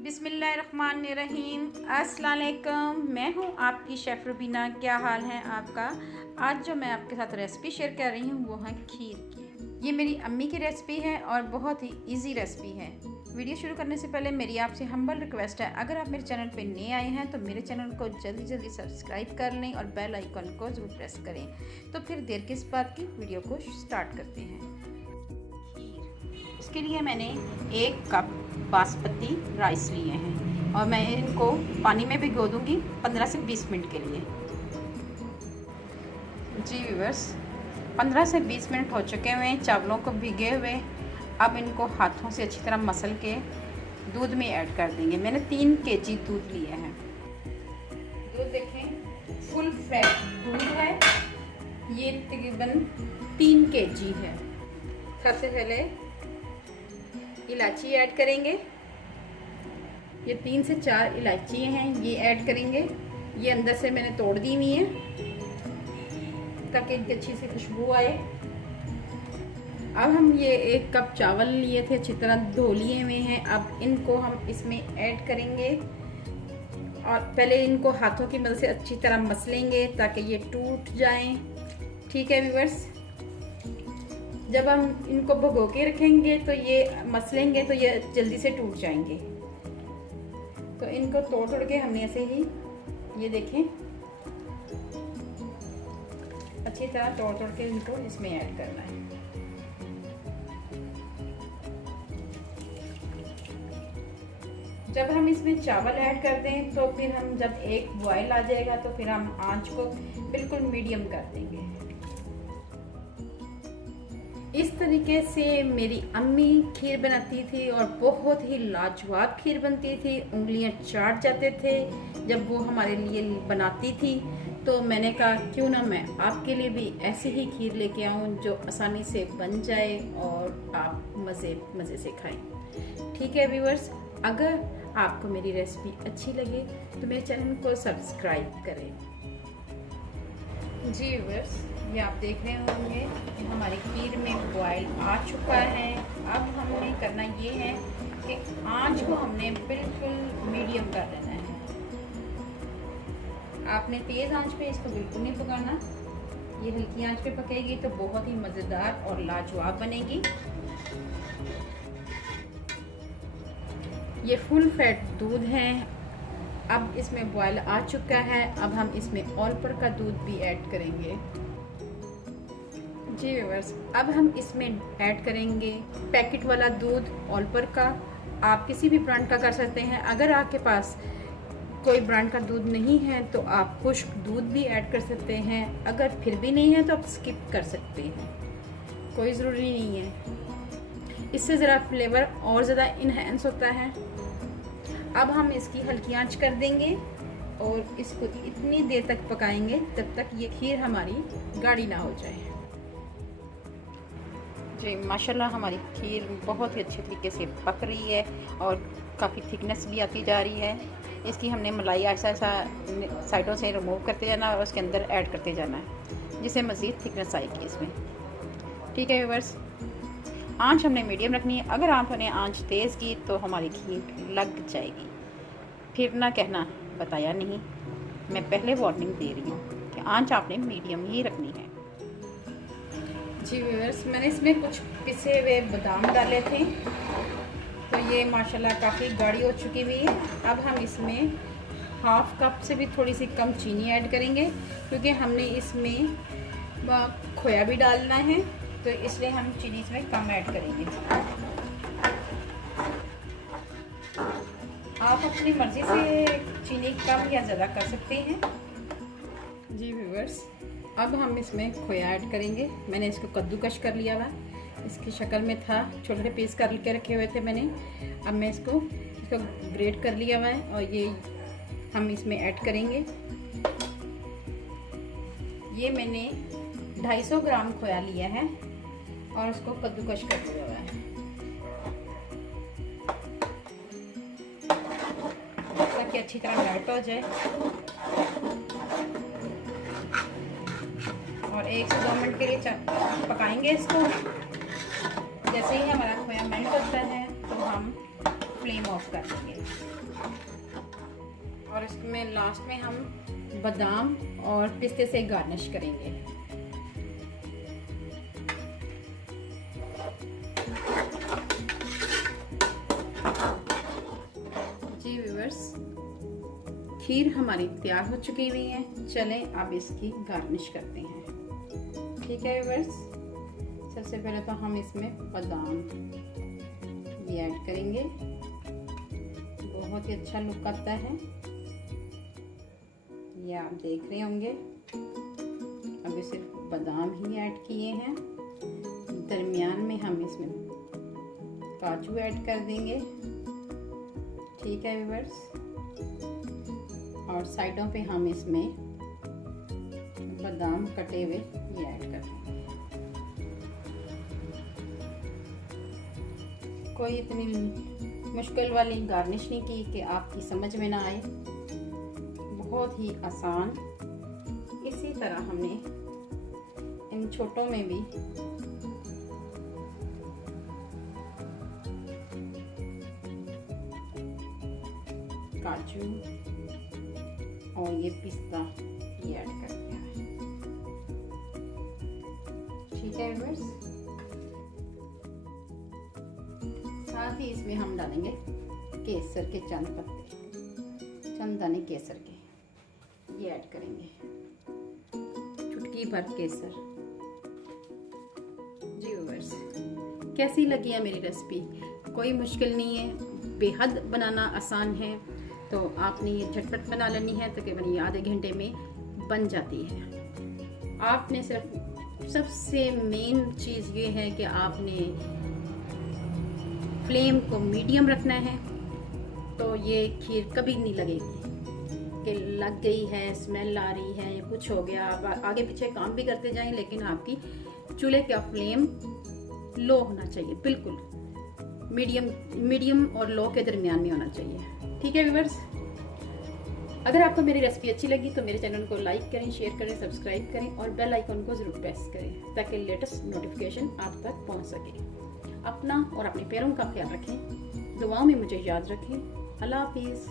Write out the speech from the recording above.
बिस्मिल्लाहिर्रहमानिर्रहीम। अस्सलाम वालेकुम। मैं हूँ आपकी शेफ़ रुबीना। क्या हाल है आपका? आज जो मैं आपके साथ रेसिपी शेयर कर रही हूँ वो है खीर की। ये मेरी अम्मी की रेसिपी है और बहुत ही इजी रेसिपी है। वीडियो शुरू करने से पहले मेरी आपसे हम्बल रिक्वेस्ट है, अगर आप मेरे चैनल पे नए आए हैं तो मेरे चैनल को जल्दी सब्सक्राइब कर लें और बेल आइकन को ज़रूर प्रेस करें। तो फिर देर किस बात की, वीडियो को स्टार्ट करते हैं। इसके लिए मैंने 1 कप बासमती राइस लिए हैं और मैं इनको पानी में भिगो दूंगी 15 से 20 मिनट के लिए। जी व्यूअर्स, 15 से 20 मिनट हो चुके हुए हैं चावलों को भिगे हुए। अब इनको हाथों से अच्छी तरह मसल के दूध में ऐड कर देंगे। मैंने 3 केजी दूध लिए हैं। दूध देखें, फुल फैट दूध है, ये तकरीबन 3 केजी है। सबसे पहले इलायची ऐड करेंगे। ये 3 से 4 इलायची हैं, ये ऐड करेंगे। ये अंदर से मैंने तोड़ दी हुई है ताकि इनकी अच्छी सी खुशबू आए। अब हम ये 1 कप चावल लिए थे, अच्छी तरह धो लिए हुए हैं। अब इनको हम इसमें ऐड करेंगे और पहले इनको हाथों की मदद से अच्छी तरह मसलेंगे ताकि ये टूट जाएं। ठीक है व्यूअर्स, जब हम इनको भिगो के रखेंगे तो ये मसलेंगे तो ये जल्दी से टूट जाएंगे। तो इनको तोड़ के हमने ऐसे ही, ये देखें, अच्छी तरह तोड़ के इनको इसमें ऐड करना है। जब हम इसमें चावल ऐड कर दें तो फिर हम जब एक बॉयल आ जाएगा तो फिर हम आंच को बिल्कुल मीडियम कर देंगे। इस तरीके से मेरी अम्मी खीर बनाती थी और बहुत ही लाजवाब खीर बनती थी। उंगलियां चाट जाते थे जब वो हमारे लिए बनाती थी। तो मैंने कहा क्यों ना मैं आपके लिए भी ऐसे ही खीर लेके आऊं जो आसानी से बन जाए और आप मज़े से खाएं। ठीक है व्यूअर्स, अगर आपको मेरी रेसिपी अच्छी लगे तो मेरे चैनल को सब्सक्राइब करें। जी व्यूअर्स, ये आप देख रहे होंगे कि हमारी खीर में बॉयल आ चुका है। अब हमने करना ये है कि आंच को हमने बिल्कुल मीडियम कर देना है। आपने तेज़ आंच पे इसको बिल्कुल नहीं पकाना, ये हल्की आंच पे पकेगी तो बहुत ही मज़ेदार और लाजवाब बनेगी। ये फुल फैट दूध है। अब इसमें बॉयल आ चुका है। अब हम इसमें ऑल पर का दूध भी ऐड करेंगे। जी व्यूअर्स, अब हम इसमें ऐड करेंगे पैकेट वाला दूध ऑल पर का। आप किसी भी ब्रांड का कर सकते हैं। अगर आपके पास कोई ब्रांड का दूध नहीं है तो आप खुश्क दूध भी ऐड कर सकते हैं। अगर फिर भी नहीं है तो आप स्किप कर सकते हैं, कोई ज़रूरी नहीं है। इससे ज़रा फ्लेवर और ज़्यादा इन्हेंस होता है। अब हम इसकी हल्की आंच कर देंगे और इसको इतनी देर तक पकाएंगे जब तक ये खीर हमारी गाढ़ी ना हो जाए। जी माशाल्लाह, हमारी खीर बहुत ही अच्छे तरीके से पक रही है और काफ़ी थिकनेस भी आती जा रही है। इसकी हमने मलाई ऐसा साइडों से रिमूव करते जाना और उसके अंदर ऐड करते जाना है जिससे मज़ीद थिकनेस आएगी इसमें। ठीक है व्यूअर्स, आंच हमने मीडियम रखनी है। अगर आपने आंच तेज़ की तो हमारी खीर लग जाएगी। फिर ना कहना बताया नहीं, मैं पहले वार्निंग दे रही हूँ कि आंच आपने मीडियम ही रखनी है। जी व्यूअर्स, मैंने इसमें कुछ पिसे हुए बादाम डाले थे तो ये माशाल्लाह काफ़ी गाढ़ी हो चुकी हुई है। अब हम इसमें 1/2 कप से भी थोड़ी सी कम चीनी ऐड करेंगे क्योंकि हमने इसमें खोया भी डालना है, तो इसलिए हम चीनी इसमें कम ऐड करेंगे। आप अपनी मर्ज़ी से चीनी कम या ज़्यादा कर सकते हैं। जी व्यूअर्स, अब हम इसमें खोया ऐड करेंगे। मैंने इसको कद्दूकश कर लिया हुआ, इसकी शक्ल में था, छोटे छोटे पीस कर के रखे हुए थे मैंने। अब मैं इसको ग्रेट कर लिया हुआ है और ये हम इसमें ऐड करेंगे। ये मैंने 250 ग्राम खोया लिया है और उसको कद्दूकश कर दिया हुआ है ताकि अच्छी तरह मेल्ट हो जाए। और 1 से 2 मिनट के लिए पकाएंगे इसको। जैसे ही हमारा खोया मेल्ट होता है तो हम फ्लेम ऑफ कर देंगे। और इसमें लास्ट में हम बादाम और पिस्ते से गार्निश करेंगे। जी व्यूअर्स, खीर हमारी तैयार हो चुकी हुई है। चलें अब इसकी गार्निश करते हैं। ठीक है व्यूअर्स, सबसे पहले तो हम इसमें बादाम भी ऐड करेंगे, बहुत ही अच्छा लुक आता है, ये आप देख रहे होंगे। अभी सिर्फ बादाम ही ऐड किए हैं। दरमियान में हम इसमें काजू ऐड कर देंगे। ठीक है व्यूअर्स, और साइडों पे हम इसमें बादाम कटे हुए ये ऐड कर देंगे। कोई इतनी मुश्किल वाली गार्निश नहीं की कि आपकी समझ में ना आए, बहुत ही आसान। इसी तरह हमने इन छोटों में भी काजू और ये पिस्ता ये ऐड कर दिया है। ठीक है व्यूअर्स, साथ ही इसमें हम डालेंगे केसर के चंद पत्ते, चंद दाने केसर के ये ऐड करेंगे, चुटकी भर केसर। जी व्यूअर्स, कैसी लगी है मेरी रेसिपी? कोई मुश्किल नहीं है, बेहद बनाना आसान है। तो आपने ये झटपट बना लेनी है, तकरीबन ये आधे घंटे में बन जाती है। आपने सिर्फ सबसे मेन चीज़ ये है कि आपने फ्लेम को मीडियम रखना है, तो ये खीर कभी नहीं लगेगी कि लग गई है, स्मेल आ रही है, ये कुछ हो गया। आप आगे पीछे काम भी करते जाएं, लेकिन आपकी चूल्हे का फ्लेम लो होना चाहिए, बिल्कुल मीडियम और लो के दरमियान में होना चाहिए। ठीक है व्यूअर्स, अगर आपको मेरी रेसिपी अच्छी लगी तो मेरे चैनल को लाइक करें, शेयर करें, सब्सक्राइब करें और बेल आइकन को ज़रूर प्रेस करें ताकि लेटेस्ट नोटिफिकेशन आप तक पहुंच सके। अपना और अपने पैरों का ख्याल रखें, दुआओं में मुझे याद रखें। अल्लाह हाफिज़।